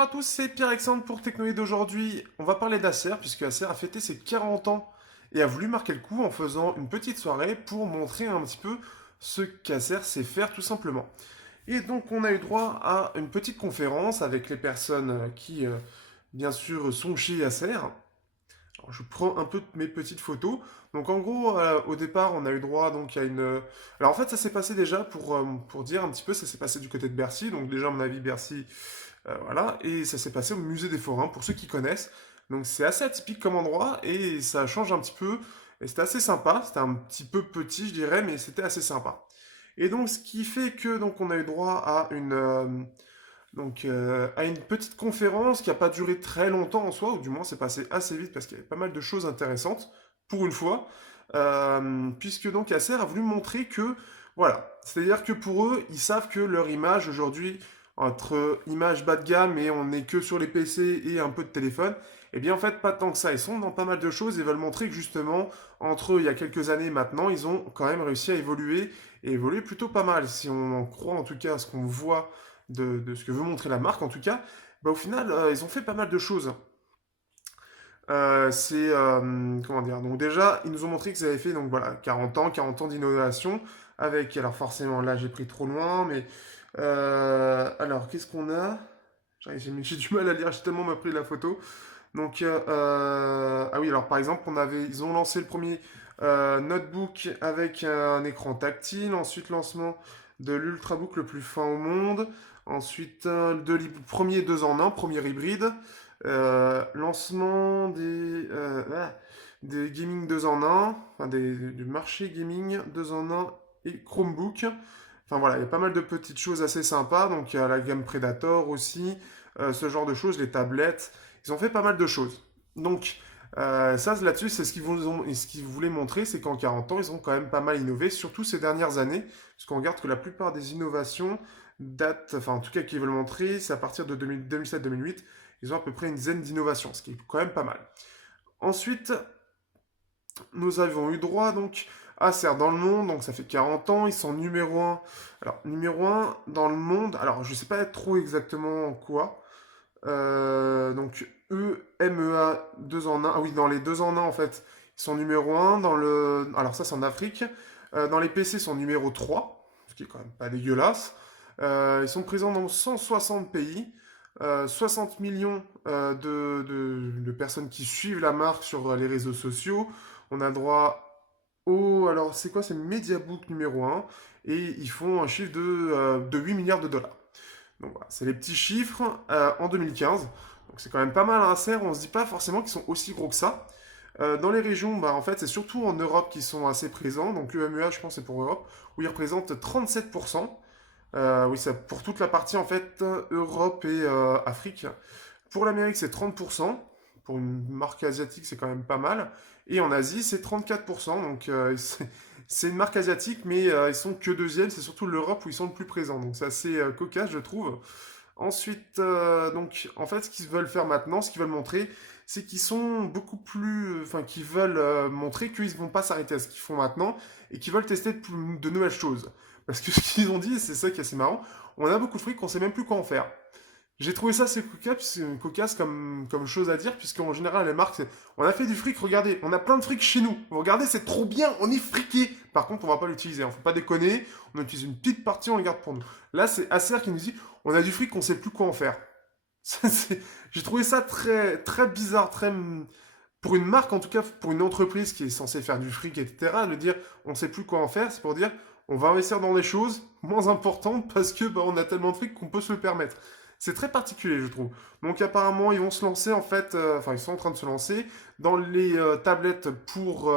Bonjour à tous, c'est Pierre-Alexandre pour Technoïd d'aujourd'hui. On va parler d'Acer, puisque Acer a fêté ses 40 ans et a voulu marquer le coup en faisant une petite soirée pour montrer un petit peu ce qu'Acer sait faire tout simplement. Et donc on a eu droit à une petite conférence avec les personnes qui, bien sûr, sont chez Acer. Alors, je prends un peu de mes petites photos. Donc en gros, au départ, on a eu droit donc à une. Alors en fait, ça s'est passé déjà pour dire un petit peu, ça s'est passé du côté de Bercy. Donc déjà, à mon avis, Bercy, voilà. Et ça s'est passé au musée des Forains, pour ceux qui connaissent. Donc c'est assez atypique comme endroit et ça change un petit peu. Et c'était assez sympa. C'était un petit peu petit, je dirais, mais c'était assez sympa. Et donc ce qui fait que donc on a eu droit à une petite conférence qui n'a pas duré très longtemps en soi, ou du moins c'est passé assez vite parce qu'il y avait pas mal de choses intéressantes, pour une fois, puisque donc Acer a voulu montrer que, voilà, c'est-à-dire que pour eux, ils savent que leur image aujourd'hui, entre image bas de gamme et on n'est que sur les PC et un peu de téléphone, eh bien en fait pas tant que ça, ils sont dans pas mal de choses et veulent montrer que justement, entre eux, il y a quelques années et maintenant, ils ont quand même réussi à évoluer, et évoluer plutôt pas mal, si on en croit en tout cas à ce qu'on voit de ce que veut montrer la marque en tout cas, bah, au final, ils ont fait pas mal de choses. Comment dire, donc déjà, ils nous ont montré qu'ils avaient fait donc voilà, 40 ans d'innovation, avec, alors forcément, là j'ai pris trop loin, mais alors qu'est-ce qu'on a? J'ai du mal à lire, j'ai tellement mal pris la photo. Donc, ah oui, alors par exemple, ils ont lancé le premier notebook avec un écran tactile, ensuite lancement de l'Ultrabook le plus fin au monde, ensuite premier 2 en un, premier hybride, lancement des gaming 2 en un, enfin du marché gaming 2 en un et Chromebook. Enfin voilà, il y a pas mal de petites choses assez sympas, donc il y a la gamme Predator aussi, ce genre de choses, les tablettes. Ils ont fait pas mal de choses. Donc, ça, là-dessus, c'est ce qu'ils voulaient montrer, c'est qu'en 40 ans, ils ont quand même pas mal innové, surtout ces dernières années, puisqu'on regarde que la plupart des innovations datent, enfin en tout cas qu'ils veulent montrer, c'est à partir de 2007-2008, ils ont à peu près une dizaine d'innovations, ce qui est quand même pas mal. Ensuite, nous avons eu droit donc à Serre dans le monde, donc ça fait 40 ans, ils sont numéro un. Alors, numéro un dans le monde, alors je sais pas trop exactement quoi, donc EMEA 2 en un. Ah oui, dans les 2 en un en fait, ils sont numéro un. Alors ça c'est en Afrique. Dans les PC, ils sont numéro 3, ce qui est quand même pas dégueulasse. Ils sont présents dans 160 pays. 60 millions de personnes qui suivent la marque sur les réseaux sociaux. On a droit au... Alors c'est quoi? C'est le Mediabook numéro un. Et ils font un chiffre de 8 milliards de dollars. Donc voilà, c'est les petits chiffres en 2015. Donc c'est quand même pas mal à Acer. On se dit pas forcément qu'ils sont aussi gros que ça. Dans les régions, bah, en fait, c'est surtout en Europe qu'ils sont assez présents. Donc EMEA, je pense, c'est pour Europe, où ils représentent 37%. Oui, c'est pour toute la partie en fait Europe et Afrique. Pour l'Amérique, c'est 30%. Pour une marque asiatique, c'est quand même pas mal. Et en Asie, c'est 34%. Donc, c'est une marque asiatique, mais ils sont que deuxième. C'est surtout l'Europe où ils sont le plus présents. Donc, c'est assez cocasse, je trouve. Ensuite, donc, en fait, ce qu'ils veulent faire maintenant, ce qu'ils veulent montrer, c'est qu'ils sont beaucoup plus. Enfin, qu'ils veulent montrer qu'ils ne vont pas s'arrêter à ce qu'ils font maintenant et qu'ils veulent tester de nouvelles choses. Parce que ce qu'ils ont dit, c'est ça qui est assez marrant, on a beaucoup de fric qu'on sait même plus quoi en faire. J'ai trouvé ça assez cocasse comme chose à dire, puisqu'en général, les marques, on a fait du fric, regardez, on a plein de fric chez nous. Vous regardez, c'est trop bien, on est friqué. Par contre, on va pas l'utiliser, hein, faut pas déconner, on utilise une petite partie, on le garde pour nous. Là, c'est Acer qui nous dit, on a du fric, on sait plus quoi en faire. J'ai trouvé ça très, très bizarre, pour une marque, en tout cas pour une entreprise qui est censée faire du fric, etc., de dire on sait plus quoi en faire, c'est pour dire on va investir dans des choses moins importantes parce que bah, on a tellement de fric qu'on peut se le permettre. C'est très particulier, je trouve. Donc apparemment, ils vont se lancer en fait, enfin ils sont en train de se lancer dans les tablettes pour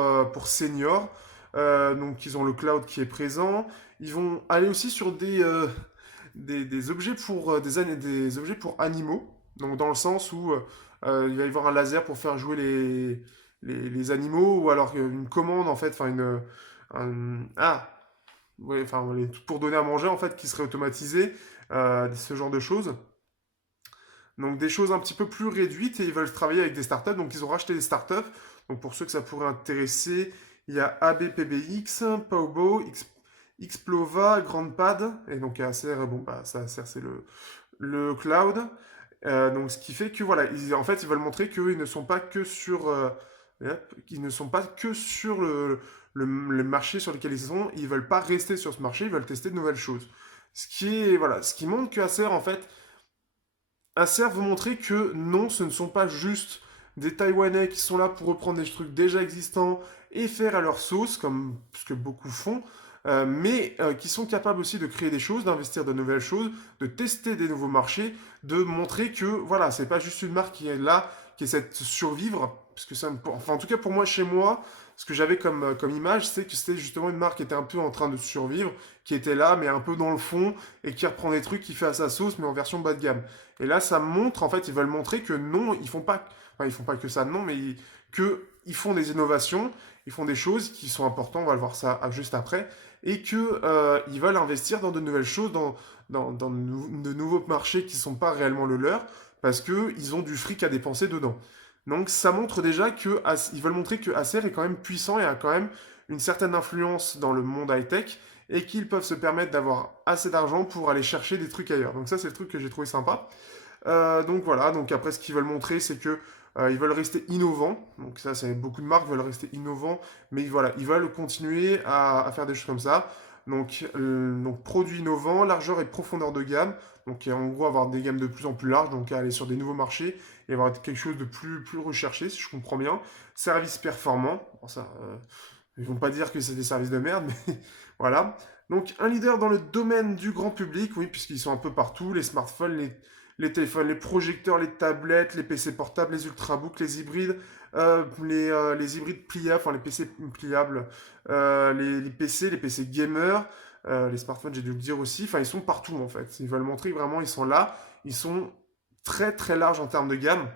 seniors. Donc ils ont le cloud qui est présent. Ils vont aller aussi sur des objets des objets pour animaux. Donc dans le sens où il va y avoir un laser pour faire jouer les animaux, ou alors une commande en fait, enfin ouais, enfin pour donner à manger en fait qui serait automatisé, ce genre de choses. Donc des choses un petit peu plus réduites, et ils veulent travailler avec des startups, donc ils ont racheté des startups. Donc pour ceux que ça pourrait intéresser, il y a ABPBX, Paobo, Xplova, GrandPad, et donc Acer, bon bah ça Acer c'est le cloud. Donc ce qui fait que voilà, en fait, ils veulent montrer qu'ils ne sont pas que sur, qu'ils ne sont pas que sur le marché sur lequel ils sont. Ils veulent pas rester sur ce marché, ils veulent tester de nouvelles choses. Ce qui est voilà, ce qui montre que Acer en fait, Acer veut montrer que non, ce ne sont pas juste des Taïwanais qui sont là pour reprendre des trucs déjà existants et faire à leur sauce, comme ce que beaucoup font, mais qui sont capables aussi de créer des choses, d'investir de nouvelles choses, de tester des nouveaux marchés, de montrer que voilà, c'est pas juste une marque qui est là, qui essaie de survivre, parce que ça, enfin en tout cas pour moi chez moi, ce que j'avais comme image, c'est que c'était justement une marque qui était un peu en train de survivre, qui était là, mais un peu dans le fond, et qui reprend des trucs, qui fait à sa sauce, mais en version bas de gamme. Et là, ça montre, en fait, ils veulent montrer que non, ils font pas que ça, non, mais que ils font des innovations, ils font des choses qui sont importantes, on va le voir ça juste après, et que ils veulent investir dans de nouvelles choses, dans de nouveaux marchés qui sont pas réellement le leur, parce que ils ont du fric à dépenser dedans. Donc ça montre déjà que ils veulent montrer que Acer est quand même puissant et a quand même une certaine influence dans le monde high-tech et qu'ils peuvent se permettre d'avoir assez d'argent pour aller chercher des trucs ailleurs. Donc ça, c'est le truc que j'ai trouvé sympa. Donc voilà, donc après, ce qu'ils veulent montrer, c'est que ils veulent rester innovants. Donc ça, c'est beaucoup de marques veulent rester innovants, mais voilà, ils veulent continuer à faire des choses comme ça. Donc produits innovants, largeur et profondeur de gamme. Donc en gros, avoir des gammes de plus en plus larges, donc aller sur des nouveaux marchés et avoir quelque chose de plus recherché, si je comprends bien. Service performant. Bon, ça, ils vont pas dire que c'est des services de merde, mais voilà. Donc un leader dans le domaine du grand public, oui, puisqu'ils sont un peu partout, les smartphones, les téléphones, les projecteurs, les tablettes, les PC portables, les ultrabooks, les hybrides, les hybrides pliables, enfin les PC pliables, les PC gamers, les smartphones, j'ai dû le dire aussi, enfin ils sont partout en fait. Ils veulent montrer que vraiment ils sont là, ils sont très très larges en termes de gamme.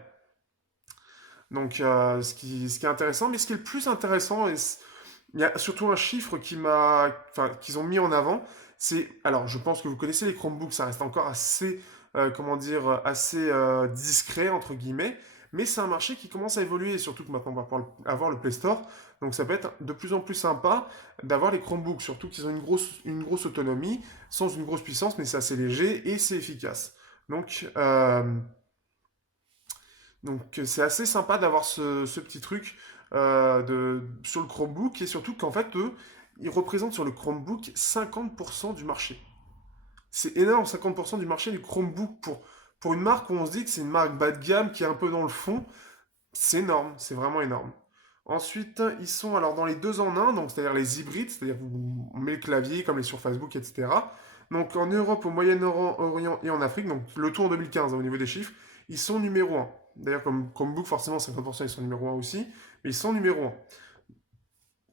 Donc ce qui est intéressant, mais ce qui est le plus intéressant, il y a surtout un chiffre qu'ils ont mis en avant. Alors, je pense que vous connaissez les Chromebooks, ça reste encore assez, comment dire, assez discret entre guillemets, mais c'est un marché qui commence à évoluer, et surtout que maintenant on va pouvoir avoir le Play Store, donc ça peut être de plus en plus sympa d'avoir les Chromebooks, surtout qu'ils ont une grosse autonomie, sans une grosse puissance, mais c'est assez léger et c'est efficace. Donc, c'est assez sympa d'avoir ce petit truc sur le Chromebook et surtout qu'en fait, eux, ils représentent sur le Chromebook 50% du marché. C'est énorme, 50% du marché du Chromebook pour une marque où on se dit que c'est une marque bas de gamme qui est un peu dans le fond. C'est énorme, c'est vraiment énorme. Ensuite, ils sont alors dans les deux en un, donc c'est-à-dire les hybrides, c'est-à-dire on met le clavier comme les sur Facebook, etc. Donc en Europe, au Moyen-Orient et en Afrique, donc le tout en 2015 au niveau des chiffres, ils sont numéro un. D'ailleurs, comme Book, forcément, 50% ils sont numéro un aussi, mais ils sont numéro un.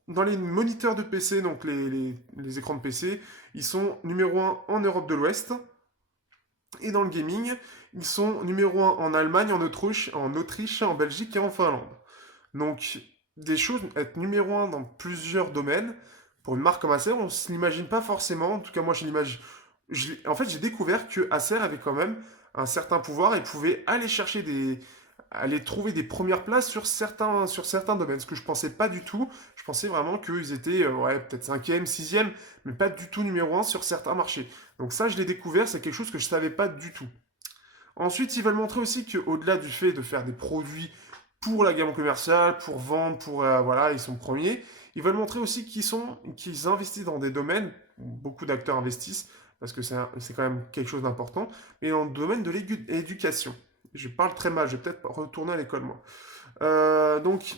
Dans les moniteurs de PC, donc les écrans de PC, ils sont numéro un en Europe de l'Ouest. Et dans le gaming, ils sont numéro un en Allemagne, en Autriche, en Belgique et en Finlande. Donc, des choses, être numéro un dans plusieurs domaines, pour une marque comme Acer, on ne se l'imagine pas forcément. En tout cas, moi, je l'imagine. En fait, j'ai découvert que Acer avait quand même un certain pouvoir et pouvait aller trouver des premières places sur certains domaines. Ce que je pensais pas du tout. Je pensais vraiment qu'ils étaient, ouais, peut-être cinquième, sixième, mais pas du tout numéro un sur certains marchés. Donc ça, je l'ai découvert, c'est quelque chose que je savais pas du tout. Ensuite, ils veulent montrer aussi qu'au-delà du fait de faire des produits pour la gamme commerciale, pour vendre, voilà, ils sont premiers, ils veulent montrer aussi qu'ils investissent dans des domaines où beaucoup d'acteurs investissent, parce que c'est quand même quelque chose d'important, mais dans le domaine de l'éducation. Je parle très mal, je vais peut-être retourner à l'école, moi. Donc,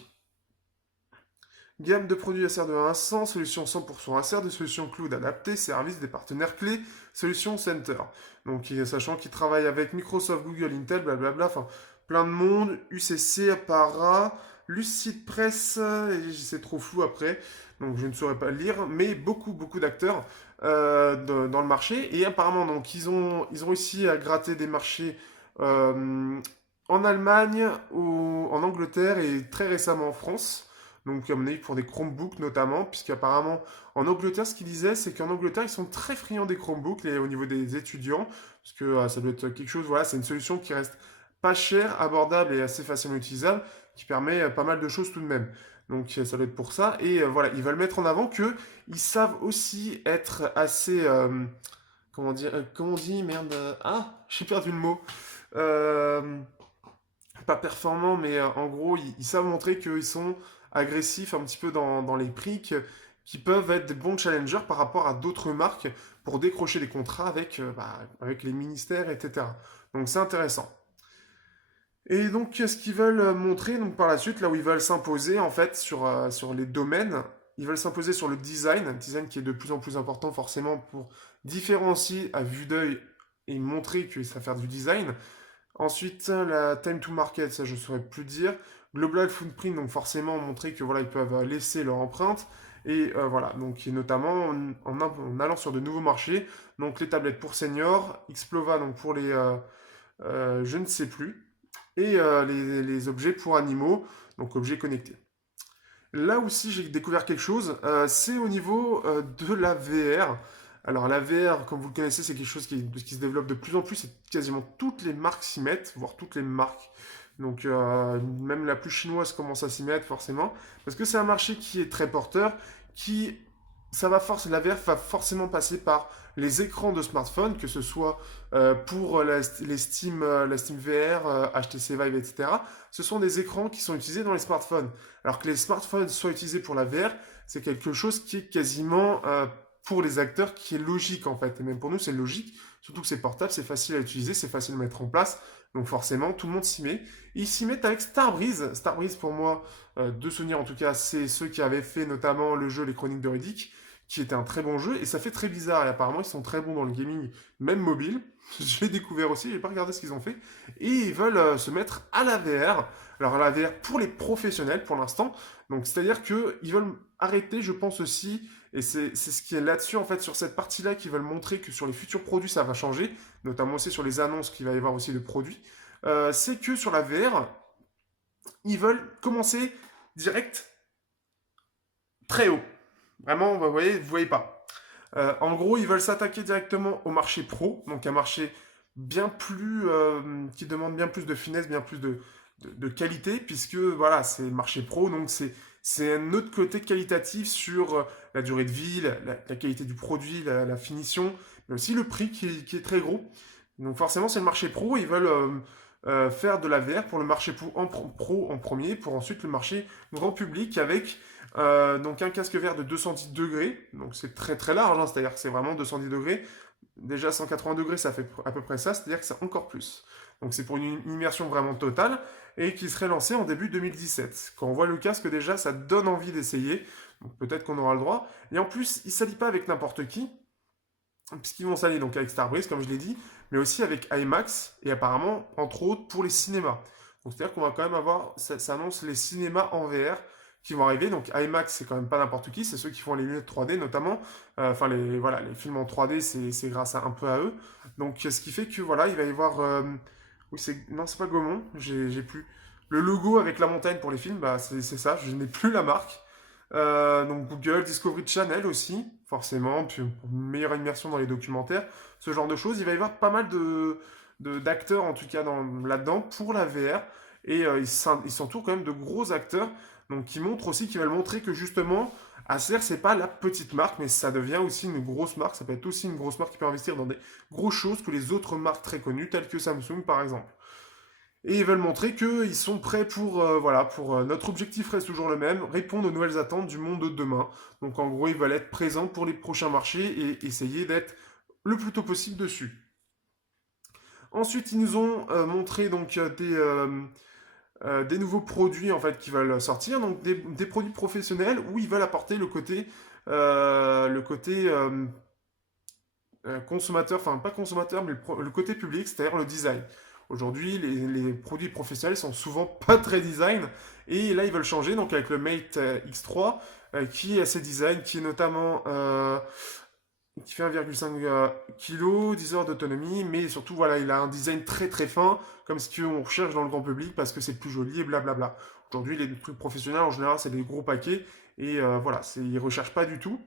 gamme de produits Acer de 1 à 100, solution 100% Acer, des solutions cloud adaptées, services des partenaires clés, solutions center. Donc, sachant qu'ils travaillent avec Microsoft, Google, Intel, blablabla, enfin, plein de monde, UCC, Appara, Lucid Press, et c'est trop flou après, donc je ne saurais pas le lire, mais beaucoup, beaucoup d'acteurs dans le marché, et apparemment, donc, ils ont réussi à gratter des marchés euh, en Allemagne, en Angleterre et très récemment en France. Donc, à mon avis, pour des Chromebooks notamment, puisqu'apparemment, en Angleterre, ce qu'ils disaient, c'est qu'en Angleterre, ils sont très friands des Chromebooks au niveau des étudiants, parce que ça doit être quelque chose, voilà, c'est une solution qui reste pas chère, abordable et assez facilement utilisable, qui permet pas mal de choses tout de même. Donc, ça doit être pour ça. Et voilà, ils veulent mettre en avant que ils savent aussi être assez, comment dire, comment on dit, merde, ah, j'ai perdu le mot. Euh, Pas performants, mais en gros, ils savent montrer qu'ils sont agressifs un petit peu dans les prix, qui peuvent être des bons challengers par rapport à d'autres marques pour décrocher des contrats avec les ministères, etc. Donc c'est intéressant. Et donc, ce qu'ils veulent montrer donc, par la suite, là où ils veulent s'imposer en fait sur les domaines, ils veulent s'imposer sur le design, un design qui est de plus en plus important forcément pour différencier à vue d'œil et montrer qu'ils savent faire du design. Ensuite, la time to market, ça je ne saurais plus dire. Global footprint, donc forcément montrer que voilà, ils peuvent laisser leur empreinte. Et voilà, donc et notamment en allant sur de nouveaux marchés, donc les tablettes pour seniors, Xplova donc pour les je ne sais plus, et les objets pour animaux, donc objets connectés. Là aussi, j'ai découvert quelque chose, c'est au niveau de la VR. Alors la VR, comme vous le connaissez, c'est quelque chose qui se développe de plus en plus et quasiment toutes les marques s'y mettent, voire toutes les marques. Donc même la plus chinoise commence à s'y mettre forcément, parce que c'est un marché qui est très porteur, qui la VR va forcément passer par les écrans de smartphone, que ce soit pour la Steam VR, HTC Vive, etc. Ce sont des écrans qui sont utilisés dans les smartphones. Alors que les smartphones soient utilisés pour la VR, c'est quelque chose qui est quasiment pour les acteurs qui est logique en fait. Et même pour nous, c'est logique. Surtout que c'est portable, c'est facile à utiliser, c'est facile à mettre en place. Donc forcément, tout le monde s'y met. Et ils s'y mettent avec Starbreeze. Starbreeze, pour moi, de souvenir en tout cas, c'est ceux qui avaient fait notamment le jeu Les Chroniques de Riddick, qui était un très bon jeu. Et ça fait très bizarre. Et apparemment, ils sont très bons dans le gaming, même mobile. Je l'ai découvert aussi, j'ai pas regardé ce qu'ils ont fait. Et ils veulent se mettre à la VR. Alors à la VR pour les professionnels pour l'instant. Donc c'est-à-dire qu'ils veulent arrêter, je pense aussi, et c'est ce qui est là-dessus en fait, sur cette partie-là, qu'ils veulent montrer que sur les futurs produits ça va changer, notamment aussi sur les annonces qu'il va y avoir aussi de produits. C'est que sur la VR, ils veulent commencer direct très haut. Vraiment, vous voyez pas. En gros, ils veulent s'attaquer directement au marché pro, donc un marché bien plus qui demande bien plus de finesse, bien plus de qualité, puisque voilà, c'est le marché pro, donc c'est un autre côté qualitatif sur la durée de vie, la qualité du produit, la finition, mais aussi le prix qui est très gros. Donc forcément, c'est le marché pro, ils veulent faire de la VR pour le marché pro en premier, pour ensuite le marché grand public avec donc un casque VR de 210 degrés, donc c'est très très large, hein, c'est-à-dire que c'est vraiment 210 degrés. Déjà 180 degrés, ça fait à peu près ça, c'est-à-dire que c'est encore plus. Donc c'est pour une immersion vraiment totale et qui serait lancée en début 2017. Quand on voit le casque déjà, ça donne envie d'essayer. Donc peut-être qu'on aura le droit. Et en plus, il ne s'allie pas avec n'importe qui, puisqu'ils vont s'allier donc avec Starbreeze, comme je l'ai dit, mais aussi avec IMAX et apparemment, entre autres, pour les cinémas. Donc c'est-à-dire qu'on va quand même avoir, ça annonce les cinémas en VR qui vont arriver. Donc IMAX, c'est quand même pas n'importe qui, c'est ceux qui font les lunettes 3D notamment. Enfin, voilà, les films en 3D, c'est grâce à un peu à eux. Donc ce qui fait que voilà, il va y avoir. Oui, non, c'est pas Gaumont, j'ai plus. Le logo avec la montagne pour les films, bah, c'est ça, je n'ai plus la marque. Donc Google, Discovery Channel aussi, forcément, puis pour une meilleure immersion dans les documentaires, ce genre de choses. Il va y avoir pas mal d'acteurs, en tout cas là-dedans, pour la VR. Et ils s'entourent quand même de gros acteurs, donc qui montrent aussi, qui veulent montrer que justement, Acer, c'est pas la petite marque, mais ça devient aussi une grosse marque. Ça peut être aussi une grosse marque qui peut investir dans des grosses choses que les autres marques très connues, telles que Samsung par exemple. Et ils veulent montrer qu'ils sont prêts pour notre objectif reste toujours le même, répondre aux nouvelles attentes du monde de demain. Donc en gros, ils veulent être présents pour les prochains marchés et essayer d'être le plus tôt possible dessus. Ensuite, ils nous ont montré donc des nouveaux produits en fait qui veulent sortir, donc des produits professionnels où ils veulent apporter le côté consommateur, enfin pas consommateur, mais le côté public, c'est-à-dire le design. Aujourd'hui, les produits professionnels sont souvent pas très design, et là ils veulent changer, donc avec le Mate X3, qui a ses designs, qui est notamment qui fait 1,5 kg, 10 heures d'autonomie, mais surtout voilà, il a un design très très fin, comme ce qu'on recherche dans le grand public parce que c'est plus joli et blablabla. Aujourd'hui, les trucs professionnels en général, c'est des gros paquets, et voilà, ils ne recherchent pas du tout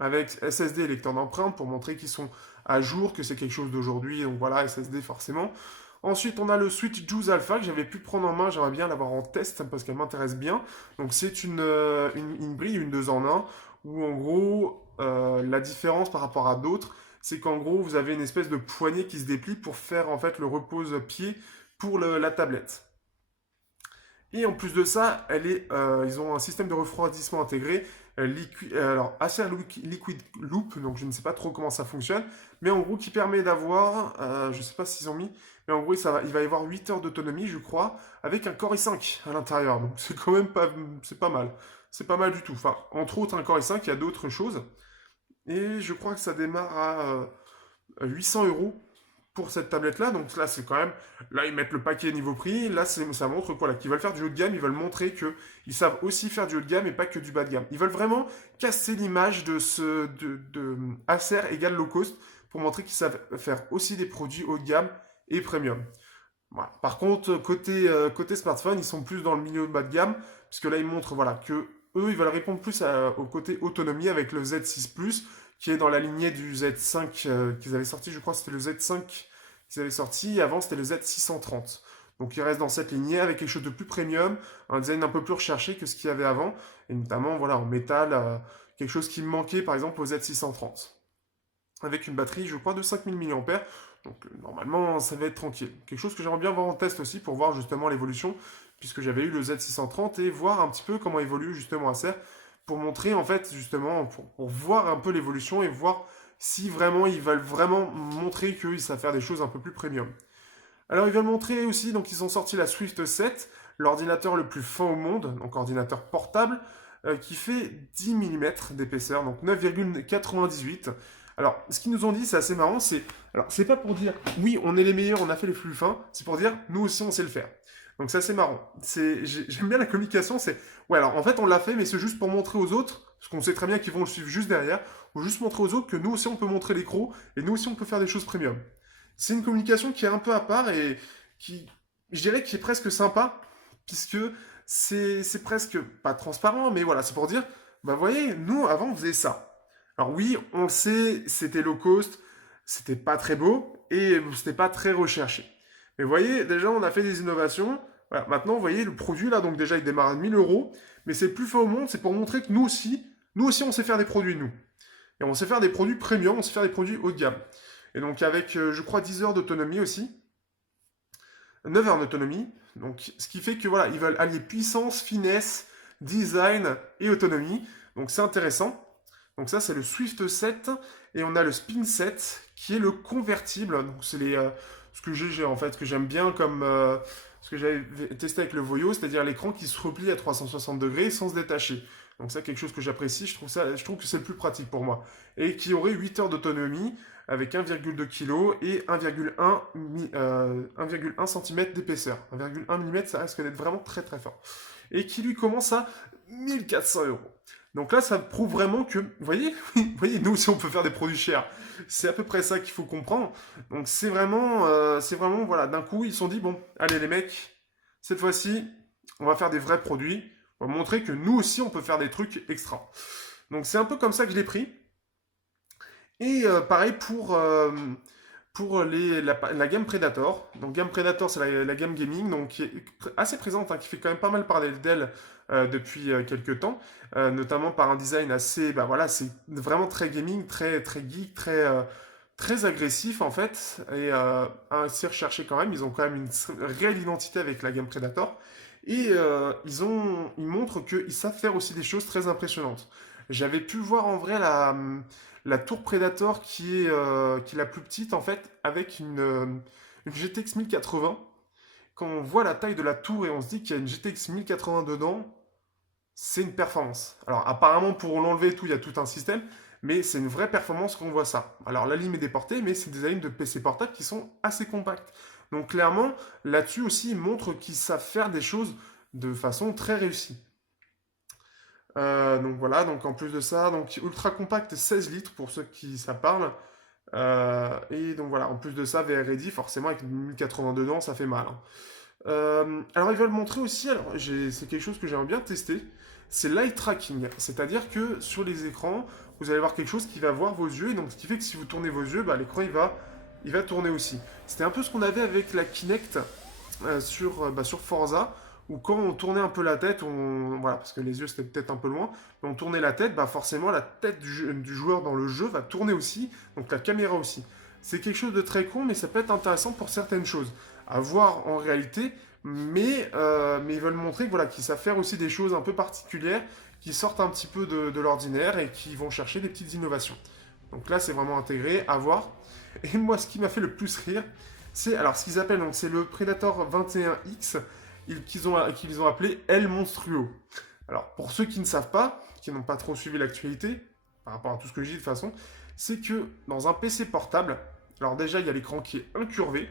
avec SSD et lecteur d'empreintes pour montrer qu'ils sont à jour, que c'est quelque chose d'aujourd'hui, donc voilà, SSD forcément. Ensuite, on a le Switch Juice Alpha que j'avais pu prendre en main, j'aimerais bien l'avoir en test parce qu'elle m'intéresse bien. Donc c'est une brille, une 2 en un où en gros, la différence par rapport à d'autres, c'est qu'en gros, vous avez une espèce de poignée qui se déplie pour faire en fait le repose-pied pour la tablette. Et en plus de ça, ils ont un système de refroidissement intégré, alors Acer Liquid Loop, donc je ne sais pas trop comment ça fonctionne, mais en gros qui permet d'avoir, je ne sais pas s'ils ont mis, mais en gros il va y avoir 8 heures d'autonomie, je crois, avec un Core i5 à l'intérieur, donc c'est quand même pas, c'est pas mal. C'est pas mal du tout. Enfin, entre autres, un Core i5, il y a d'autres choses. Et je crois que ça démarre à 800 euros pour cette tablette-là. Donc là, c'est quand même. Là, ils mettent le paquet niveau prix. Là, ça montre quoi là, qu'ils veulent faire du haut de gamme. Ils veulent montrer qu'ils savent aussi faire du haut de gamme et pas que du bas de gamme. Ils veulent vraiment casser l'image de Acer égale low cost pour montrer qu'ils savent faire aussi des produits haut de gamme et premium. Voilà. Par contre, côté smartphone, ils sont plus dans le milieu bas de gamme, puisque là, ils montrent voilà, que eux, ils veulent répondre plus au côté autonomie avec le Z6 Plus, qui est dans la lignée du Z5 qu'ils avaient sorti. Je crois que c'était le Z5 qu'ils avaient sorti, et avant, c'était le Z630. Donc, ils restent dans cette lignée avec quelque chose de plus premium, un design un peu plus recherché que ce qu'il y avait avant, et notamment voilà, en métal, quelque chose qui me manquait par exemple au Z630 avec une batterie, je crois, de 5000 mAh. Donc normalement, ça va être tranquille. Quelque chose que j'aimerais bien voir en test aussi pour voir justement l'évolution, puisque j'avais eu le Z630 et voir un petit peu comment évolue justement Acer, pour montrer en fait justement, pour voir un peu l'évolution et voir si vraiment ils veulent vraiment montrer qu'ils savent faire des choses un peu plus premium. Alors ils veulent montrer aussi, donc ils ont sorti la Swift 7, l'ordinateur le plus fin au monde, donc ordinateur portable, qui fait 10 mm d'épaisseur, donc 9,98. Alors, ce qu'ils nous ont dit, c'est assez marrant, alors, c'est pas pour dire, oui, on est les meilleurs, on a fait les plus fins, c'est pour dire, nous aussi, on sait le faire. Donc, c'est assez marrant. J'aime bien la communication, ouais, alors, en fait, on l'a fait, mais c'est juste pour montrer aux autres, parce qu'on sait très bien qu'ils vont le suivre juste derrière, ou juste montrer aux autres que nous aussi, on peut montrer les crocs, et nous aussi, on peut faire des choses premium. C'est une communication qui est un peu à part, et qui, je dirais, qui est presque sympa, puisque c'est presque, pas transparent, mais voilà, c'est pour dire, bah, voyez, nous, avant, on faisait ça. Alors oui, on le sait, c'était low cost, c'était pas très beau et c'était pas très recherché. Mais vous voyez, déjà on a fait des innovations. Voilà, maintenant vous voyez le produit là, donc déjà il démarre à 1000 euros, mais c'est le plus fort au monde, c'est pour montrer que nous aussi on sait faire des produits nous. Et on sait faire des produits premium, on sait faire des produits haut de gamme. Et donc avec, je crois, 10 heures d'autonomie aussi, 9 heures d'autonomie. Donc ce qui fait que voilà, ils veulent allier puissance, finesse, design et autonomie. Donc c'est intéressant. Donc ça, c'est le Swift 7 et on a le Spin 7 qui est le convertible. Donc c'est ce que j'ai en fait, ce que j'aime bien comme ce que j'avais testé avec le Voyo, c'est-à-dire l'écran qui se replie à 360 degrés sans se détacher. Donc ça, quelque chose que j'apprécie, je trouve que c'est le plus pratique pour moi. Et qui aurait 8 heures d'autonomie avec 1,2 kg et 1,1 cm d'épaisseur. 1,1 mm, ça risque d'être vraiment très très fort. Et qui lui commence à 1400 euros. Donc là, ça prouve vraiment que, vous voyez, nous aussi on peut faire des produits chers. C'est à peu près ça qu'il faut comprendre. Donc c'est vraiment, voilà, d'un coup ils se sont dit bon, allez les mecs, cette fois-ci, on va faire des vrais produits. On va montrer que nous aussi on peut faire des trucs extra. Donc c'est un peu comme ça que je l'ai pris. Et pareil pour la gamme Predator. Donc gamme Predator, c'est la gamme gaming, donc qui est assez présente, hein, qui fait quand même pas mal parler d'elle depuis quelques temps, notamment par un design assez, bah voilà, c'est vraiment très gaming, très très geek, très agressif en fait, et assez recherché quand même. Ils ont quand même une réelle identité avec la gamme Predator, et ils montrent qu'ils savent faire aussi des choses très impressionnantes. J'avais pu voir en vrai la tour Predator qui est la plus petite en fait, avec une GTX 1080. Quand on voit la taille de la tour et on se dit qu'il y a une GTX 1080 dedans, c'est une performance. Alors apparemment pour l'enlever et tout, il y a tout un système, mais c'est une vraie performance qu'on voit ça. Alors la lime est déportée, mais c'est des lignes de PC portables qui sont assez compactes. Donc clairement, là-dessus aussi, ils montrent qu'ils savent faire des choses de façon très réussie. Donc voilà, donc en plus de ça, donc ultra compact 16 litres pour ceux qui ça parle. Et donc voilà, en plus de ça, VR Ready, forcément avec 1080 dedans, ça fait mal, hein. Alors ils veulent montrer aussi, alors c'est quelque chose que j'aimerais bien tester, c'est l'eye tracking. C'est-à-dire que sur les écrans, vous allez voir quelque chose qui va voir vos yeux, et donc ce qui fait que si vous tournez vos yeux, bah, l'écran il va tourner aussi. C'était un peu ce qu'on avait avec la Kinect sur Forza, où quand on tournait un peu la tête, voilà, parce que les yeux c'était peut-être un peu loin, mais on tournait la tête, bah forcément la tête du joueur dans le jeu va tourner aussi, donc la caméra aussi. C'est quelque chose de très con, mais ça peut être intéressant pour certaines choses. À voir en réalité, mais ils veulent montrer que, voilà, qu'ils savent faire aussi des choses un peu particulières, qui sortent un petit peu de l'ordinaire et qui vont chercher des petites innovations. Donc là, c'est vraiment intégré, à voir. Et moi, ce qui m'a fait le plus rire, c'est alors ce qu'ils appellent, donc c'est le Predator 21X qu'ils ont appelé El Monstruo. Alors, pour ceux qui ne savent pas, qui n'ont pas trop suivi l'actualité, par rapport à tout ce que je dis de toute façon, c'est que dans un PC portable, alors déjà, il y a l'écran qui est incurvé.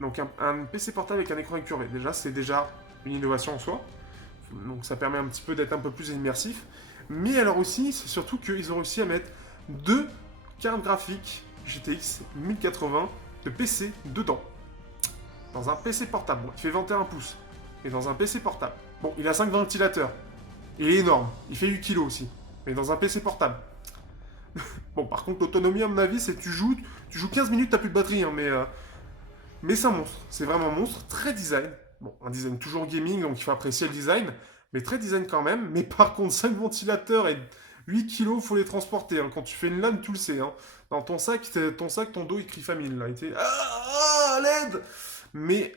Donc un PC portable avec un écran incurvé, déjà, c'est déjà une innovation en soi. Donc ça permet un petit peu d'être un peu plus immersif. Mais alors aussi, c'est surtout qu'ils ont réussi à mettre deux cartes graphiques GTX 1080 de PC dedans. Dans un PC portable. Bon, il fait 21 pouces. Mais dans un PC portable. Bon, il a 5 ventilateurs. Il est énorme. Il fait 8 kilos aussi. Mais dans un PC portable. Bon, par contre, l'autonomie, à mon avis, c'est tu joues 15 minutes, t'as plus de batterie. Hein, mais c'est un monstre. C'est vraiment un monstre. Très design. Bon, un design toujours gaming, donc il faut apprécier le design. Mais très design quand même. Mais par contre, 5 ventilateurs et 8 kilos, faut les transporter. Hein. Quand tu fais une LAN, tu le sais. Hein. Dans ton dos, il crie famine. Là. Ah, l'aide. Mais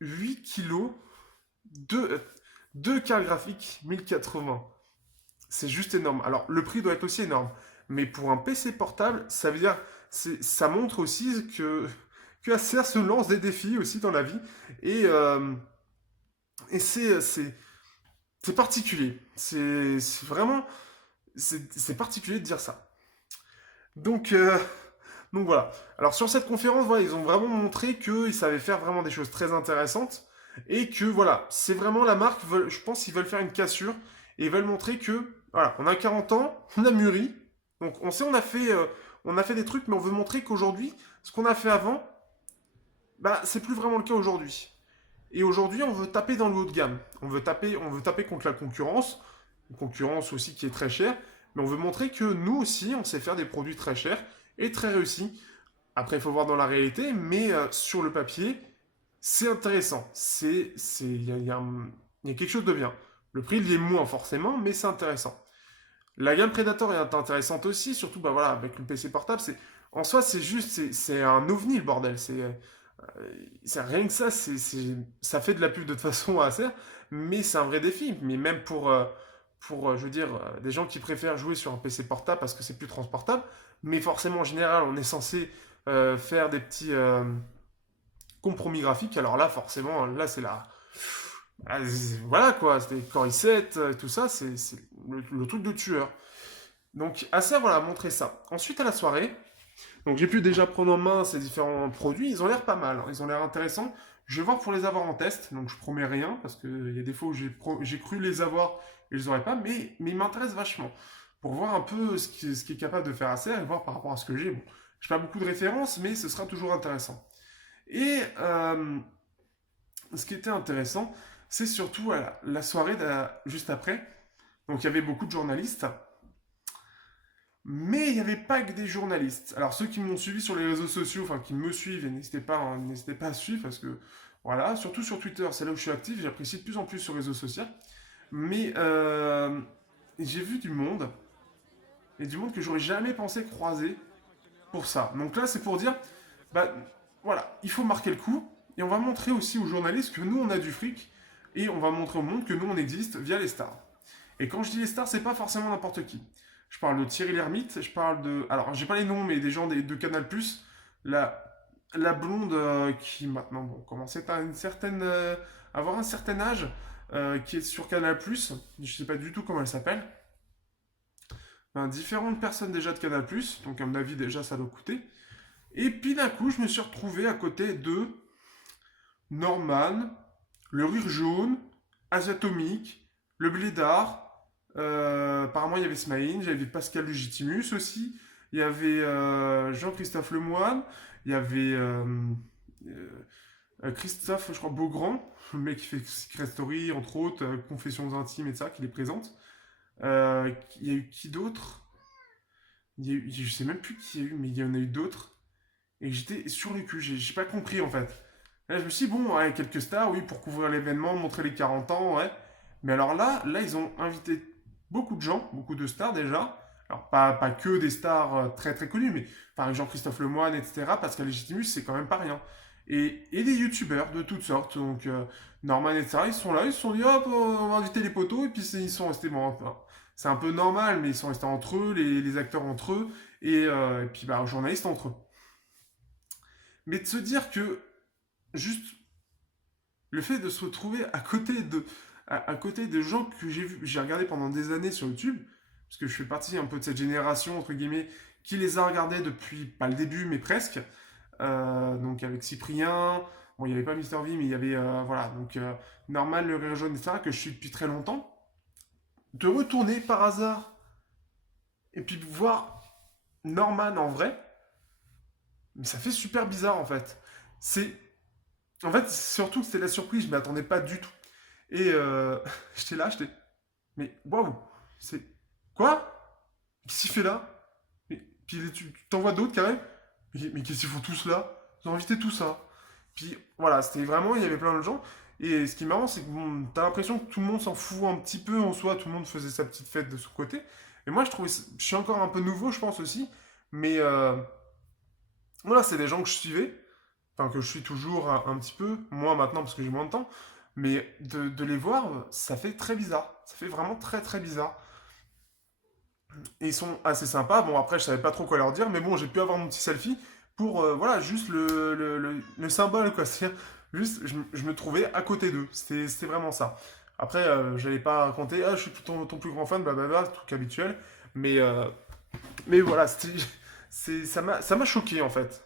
8 kilos, deux cartes graphiques 1080. C'est juste énorme. Alors, le prix doit être aussi énorme. Mais pour un PC portable, ça veut dire, ça montre aussi que Acer se lance des défis aussi dans la vie. Et c'est particulier. C'est vraiment, c'est particulier de dire ça. Donc, euh, donc voilà. Alors sur cette conférence, voilà, ils ont vraiment montré qu'ils savaient faire vraiment des choses très intéressantes et que voilà, c'est vraiment la marque. Je pense qu'ils veulent faire une cassure et ils veulent montrer que voilà, on a 40 ans, on a mûri, donc on sait on a fait des trucs, mais on veut montrer qu'aujourd'hui, ce qu'on a fait avant, bah c'est plus vraiment le cas aujourd'hui. Et aujourd'hui, on veut taper dans le haut de gamme. On veut taper contre la concurrence, une concurrence aussi qui est très chère, mais on veut montrer que nous aussi, on sait faire des produits très chers et très réussis. Après, il faut voir dans la réalité, mais sur le papier, c'est intéressant. Il y a quelque chose de bien. Le prix, il est moins forcément, mais c'est intéressant. La gamme Predator est intéressante aussi, surtout bah, voilà, avec le PC portable. En soi, c'est juste, c'est un ovni le bordel. C'est rien que ça, ça fait de la pub de toute façon à Acer, mais c'est un vrai défi. Mais même pour je veux dire, des gens qui préfèrent jouer sur un PC portable parce que c'est plus transportable, mais forcément en général, on est censé faire des petits compromis graphiques. Alors là, forcément, là c'est la, ah, voilà quoi, c'était Core i7, tout ça, c'est le truc de tueur. Donc Acer, voilà, a montré ça. Ensuite à la soirée, donc j'ai pu déjà prendre en main ces différents produits, ils ont l'air pas mal, hein, ils ont l'air intéressants. Je vais voir pour les avoir en test, donc je promets rien, parce qu'il y a des fois où j'ai cru les avoir et je les aurais pas, mais ils m'intéressent vachement. Pour voir un peu ce qui est capable de faire Acer et voir par rapport à ce que j'ai. Bon, j'ai pas beaucoup de références, mais ce sera toujours intéressant. Et ce qui était intéressant, c'est surtout voilà, la soirée juste après. Donc il y avait beaucoup de journalistes, mais il n'y avait pas que des journalistes. Alors ceux qui m'ont suivi sur les réseaux sociaux, enfin qui me suivent, et n'hésitez pas, hein, n'hésitez pas à suivre parce que voilà, surtout sur Twitter, c'est là où je suis actif, j'apprécie de plus en plus ce réseau social. Mais j'ai vu du monde, et du monde que j'aurais jamais pensé croiser pour ça. Donc là, c'est pour dire, bah voilà, il faut marquer le coup, et on va montrer aussi aux journalistes que nous, on a du fric, et on va montrer au monde que nous, on existe via les stars. Et quand je dis les stars, c'est pas forcément n'importe qui. Je parle de Thierry Lhermitte, je parle de. Alors, j'ai pas les noms, mais des gens de Canal. La, la blonde qui maintenant bon, commence à avoir un certain âge, qui est sur Canal. Je sais pas du tout comment elle s'appelle. Enfin, différentes personnes déjà de Canal, donc à mon avis, déjà, ça doit coûter. Et puis d'un coup, je me suis retrouvé à côté de Norman, le Rire Jaune, Asiatomique, le Blédard. Apparemment, il y avait Smaïn, j'avais Pascal Legitimus aussi. Il y avait Jean-Christophe Lemoine. Il y avait Christophe, je crois, Beaugrand, le mec qui fait Secret Story, entre autres, Confessions intimes et ça, qui les présente. Il y a eu qui d'autre? Je sais même plus qui il y a eu, mais il y en a eu d'autres. Et j'étais sur le cul, j'ai pas compris en fait. Et là, je me suis dit, bon, ouais, quelques stars, oui, pour couvrir l'événement, montrer les 40 ans, ouais. Mais alors là, ils ont invité beaucoup de gens, beaucoup de stars déjà. Alors, pas que des stars très très connues, mais par exemple Jean-Christophe Lemoine, etc. Pascal Légitimus, c'est quand même pas rien. Et des youtubeurs de toutes sortes, donc Norman, etc. Ils sont là, ils se sont dit, hop, on va inviter les potos, et puis ils sont restés, bon, enfin, c'est un peu normal, mais ils sont restés entre eux, les acteurs entre eux, et puis bah, les journalistes entre eux. Mais de se dire que juste le fait de se retrouver à côté de gens que j'ai regardé pendant des années sur YouTube, parce que je fais partie un peu de cette génération, entre guillemets, qui les a regardés depuis, pas le début, mais presque. Donc avec Cyprien, bon, il n'y avait pas Mister V, mais il y avait, voilà, donc Normal, le Rire Jaune, etc., que je suis depuis très longtemps. De retourner par hasard, et puis voir Norman en vrai, mais ça fait super bizarre en fait. C'est, En fait, surtout que c'était la surprise, je ne m'y attendais pas du tout. Et j'étais là, j'étais. Mais waouh! C'est. Quoi? Qu'est-ce qu'il fait là? Puis tu t'envoies d'autres quand même? Mais qu'est-ce qu'ils font tous là? Ils ont invité tout ça. Puis voilà, c'était vraiment, il y avait plein de gens. Et ce qui est marrant, c'est que bon, t'as l'impression que tout le monde s'en fout un petit peu en soi, tout le monde faisait sa petite fête de son côté. Et moi, je suis encore un peu nouveau, je pense aussi. Mais voilà, c'est des gens que je suivais, enfin que je suis toujours un petit peu, moi maintenant parce que j'ai moins de temps, mais de les voir, ça fait très bizarre. Ça fait vraiment très très bizarre. Et ils sont assez sympas. Bon, après, je savais pas trop quoi leur dire, mais bon, j'ai pu avoir mon petit selfie pour, voilà, juste le symbole, quoi. C'est juste, je me trouvais à côté d'eux. C'était vraiment ça. Après, j'allais pas raconter, ah, je suis ton plus grand fan, blablabla, truc habituel. Mais, euh, mais voilà, ça m'a choqué, en fait.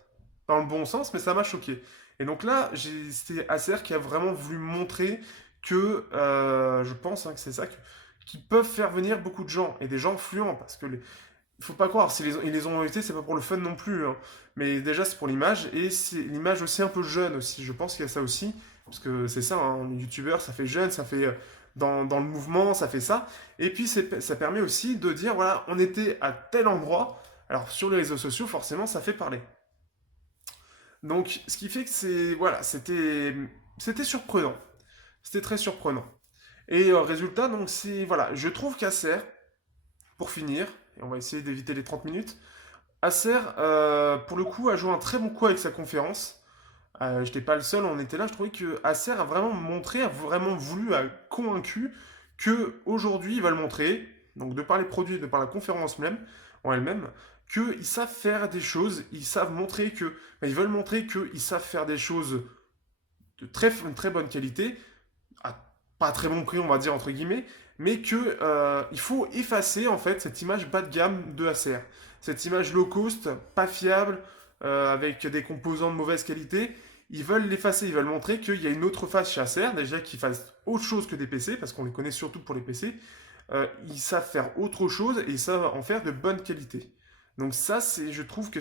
Dans le bon sens, mais ça m'a choqué. Et donc là, c'était Acer qui a vraiment voulu montrer que, je pense hein, que c'est ça, qu'ils peuvent faire venir beaucoup de gens, et des gens fluents, parce que il faut pas croire, ils les ont invités, c'est pas pour le fun non plus, hein. Mais déjà c'est pour l'image, et c'est l'image aussi un peu jeune aussi, je pense qu'il y a ça aussi, parce que c'est ça, hein, les youtubeurs, ça fait jeune, ça fait dans le mouvement, ça fait ça, et puis ça permet aussi de dire, voilà, on était à tel endroit, alors sur les réseaux sociaux, forcément, ça fait parler. Donc, ce qui fait que voilà, c'était surprenant. C'était très surprenant. Et résultat, donc voilà, je trouve qu'Acer, pour finir, et on va essayer d'éviter les 30 minutes, Acer, pour le coup, a joué un très bon coup avec sa conférence. Je n'étais pas le seul, on était là. Je trouvais que Acer a vraiment montré, a vraiment voulu, a convaincu que aujourd'hui, il va le montrer, donc de par les produits, de par la conférence même, en elle-même, qu'ils savent faire des choses, ils savent montrer que, ils veulent montrer qu'ils savent faire des choses de très bonne qualité, à pas très bon prix, on va dire entre guillemets, mais que il faut effacer en fait cette image bas de gamme de Acer, cette image low cost, pas fiable, avec des composants de mauvaise qualité. Ils veulent l'effacer, ils veulent montrer qu'il y a une autre face chez Acer, déjà qu'ils fassent autre chose que des PC, parce qu'on les connaît surtout pour les PC. Ils savent faire autre chose et ils savent en faire de bonne qualité. Donc ça, je trouve que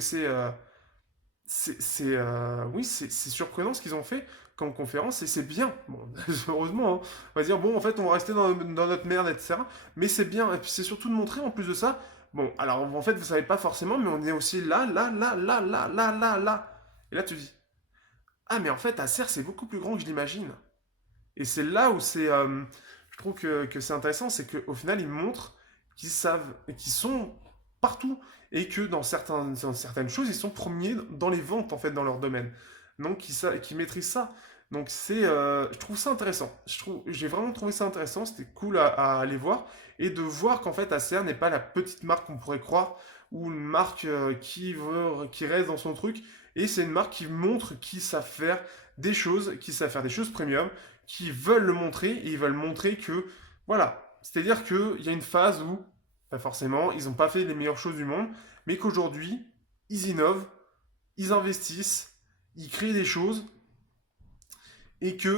oui, c'est surprenant ce qu'ils ont fait comme conférence et c'est bien. Bon, heureusement, hein. On va dire, bon, en fait, on va rester dans notre merde, etc. Mais c'est bien. Et puis c'est surtout de montrer en plus de ça. Bon, alors en fait, vous savez pas forcément, mais on est aussi là, là, là, là, là, là, là, là. Et là, tu dis, ah, mais en fait, Acer, c'est beaucoup plus grand que je l'imagine. Et c'est là où je trouve que c'est intéressant, c'est qu'au final, ils montrent qu'ils savent, qu'ils sont partout et que dans certaines choses, ils sont premiers dans les ventes en fait dans leur domaine. Donc, qu'ils maîtrisent ça. Donc, je trouve ça intéressant. J'ai vraiment trouvé ça intéressant. C'était cool à aller voir et de voir qu'en fait, Acer n'est pas la petite marque qu'on pourrait croire ou une marque qui reste dans son truc. Et c'est une marque qui montre qu'ils savent faire des choses, qui savent faire des choses premium, qui veulent le montrer et ils veulent montrer que, voilà, c'est-à-dire qu'il y a une phase où, pas forcément, ils n'ont pas fait les meilleures choses du monde, mais qu'aujourd'hui, ils innovent, ils investissent, ils créent des choses et qui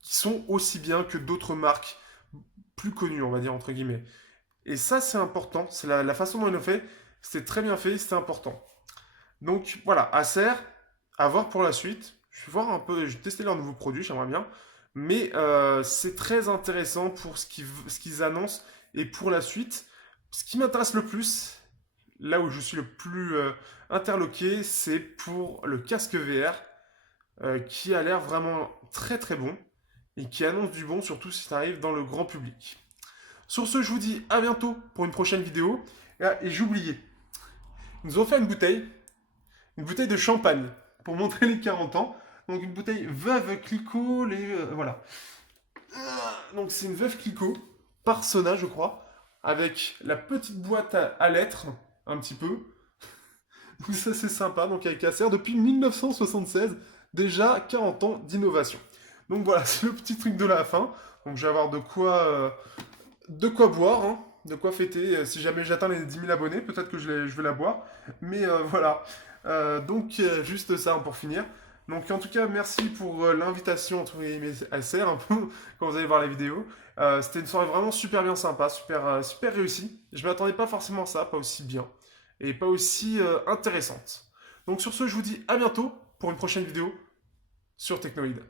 sont aussi bien que d'autres marques plus connues, on va dire, entre guillemets. Et ça, c'est important, c'est la façon dont ils l'ont fait, c'était très bien fait, c'était important. Donc voilà, Acer, à voir pour la suite. Je vais voir un peu, je vais tester leurs nouveaux produits, j'aimerais bien. Mais c'est très intéressant pour ce qu'ils annoncent et pour la suite. Ce qui m'intéresse le plus, là où je suis le plus interloqué, c'est pour le casque VR. qui a l'air vraiment très très bon et qui annonce du bon, surtout si ça arrive dans le grand public. Sur ce, je vous dis à bientôt pour une prochaine vidéo. Et j'ai oublié, ils nous ont fait une bouteille de champagne pour montrer les 40 ans. Donc une bouteille Veuve Clicquot, voilà. Donc c'est une Veuve Clicquot, Parsona je crois, avec la petite boîte à lettres, un petit peu. Donc ça c'est sympa, donc avec Acer depuis 1976, déjà 40 ans d'innovation. Donc voilà, c'est le petit truc de la fin. Donc je vais avoir de quoi boire, hein, de quoi fêter. Si jamais j'atteins les 10 000 abonnés, peut-être que je vais la boire. Mais voilà. Juste ça hein, pour finir. Donc en tout cas, merci pour l'invitation entre guillemets Acer, un peu, quand vous allez voir la vidéo. C'était une soirée vraiment super bien sympa, super réussie. Je m'attendais pas forcément à ça, pas aussi bien. Et pas aussi intéressante. Donc sur ce, je vous dis à bientôt pour une prochaine vidéo sur Technoïd.